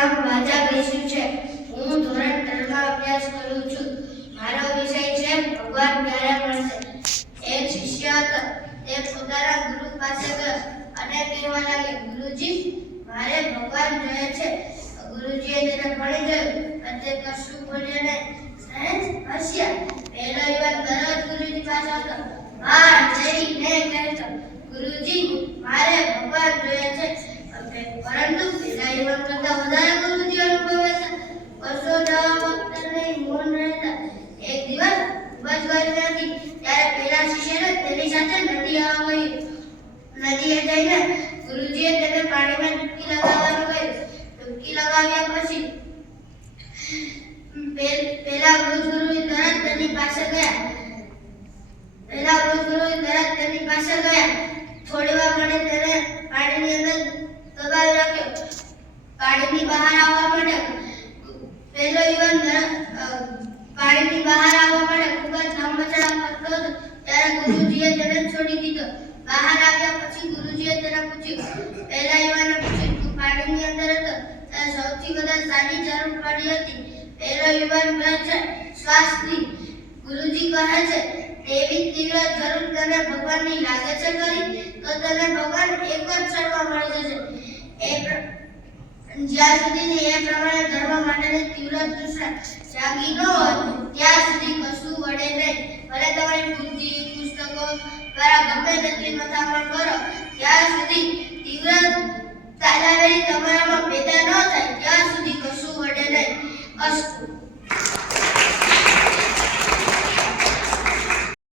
નામ વાજા બેસ્યું છે. હું ધોરણ 3 માં અભ્યાસ કરું છું. મારો વિષય છે ભગવાન ક્યારે મળશે. એક શિષ્ય હતો. તે પોતાના ગુરુ પાસે ગયો અને કહેવા લાગ્યો, ગુરુજી, મારે ભગવાન જોઈએ છે. ગુરુજીએ તેને ભણી જોયું અને તે કશું બોલ્યો નહીં. સહેજ હસ્યા. પહેલો યુવાન તરત ગુરુજી પાસે હતો. વાહ જઈને કહેતો, ગુરુજી, મારે ભગવાન જોઈએ છે. પરંતુ પેલા યુવાન કરતા વધારે ગુરુજી અનુભવે છે. કશો જવાબ આપતા નહીં, મૌન રહેતા. એક દિવસ બસ ગઈ નથી ત્યારે પેલા શિષ્યને તેની સાથે નદી આવવા ગયું. નદીએ જઈને ગુરુજીએ તેને પાણીમાં ડૂબકી લગાવવાનું કહ્યું. ડૂબકી લગાવ્યા પછી પેલા વૃદ્ધ ગુરુ તરત તેની પાસે ગયા. થોડી વાર માટે તેને પાણીની અંદર દબાવી રાખ્યો. પાણીની બહાર આવવા માટે પેલો યુવાન પાણીની બહાર આવવા માટે ખૂબ જ ધમપછાડા કરતો હતો. ત્યારે ગુરુજીએ તેને છોડી દીધો. બહાર આવ્યા પછી ગુરુજીએ તેને પૂછ્યું, પહેલા યુવાને પૂછ્યું, તું પાણીની અંદર હતો ત્યારે સૌથી વધારે શાની જરૂર પડી હતી? પહેલો યુવાન કહે છે, શ્વાસની. ગુરુજી કહે છે, એવી તીવ્ર જરૂર તને ભગવાનની લાગે છે ખરી? તો તને ભગવાન એક જ ક્ષણમાં મળી જશે. જ્યાં સુધી એ પ્રમાણે ધર્મ માટેની તીવ્ર તૃષ્ણા જાગી ન હોય ત્યાં સુધી કશું વડે નહીં. ભલે તમારી બુદ્ધિ પુસ્તકો દ્વારા ગમે તેટલી મથામણ કરો, ત્યાં સુધી તીવ્ર તાલાવેલી તમારામાં પેદા ન થાય ત્યાં સુધી કશું વડે નહીં. અસ્તુ.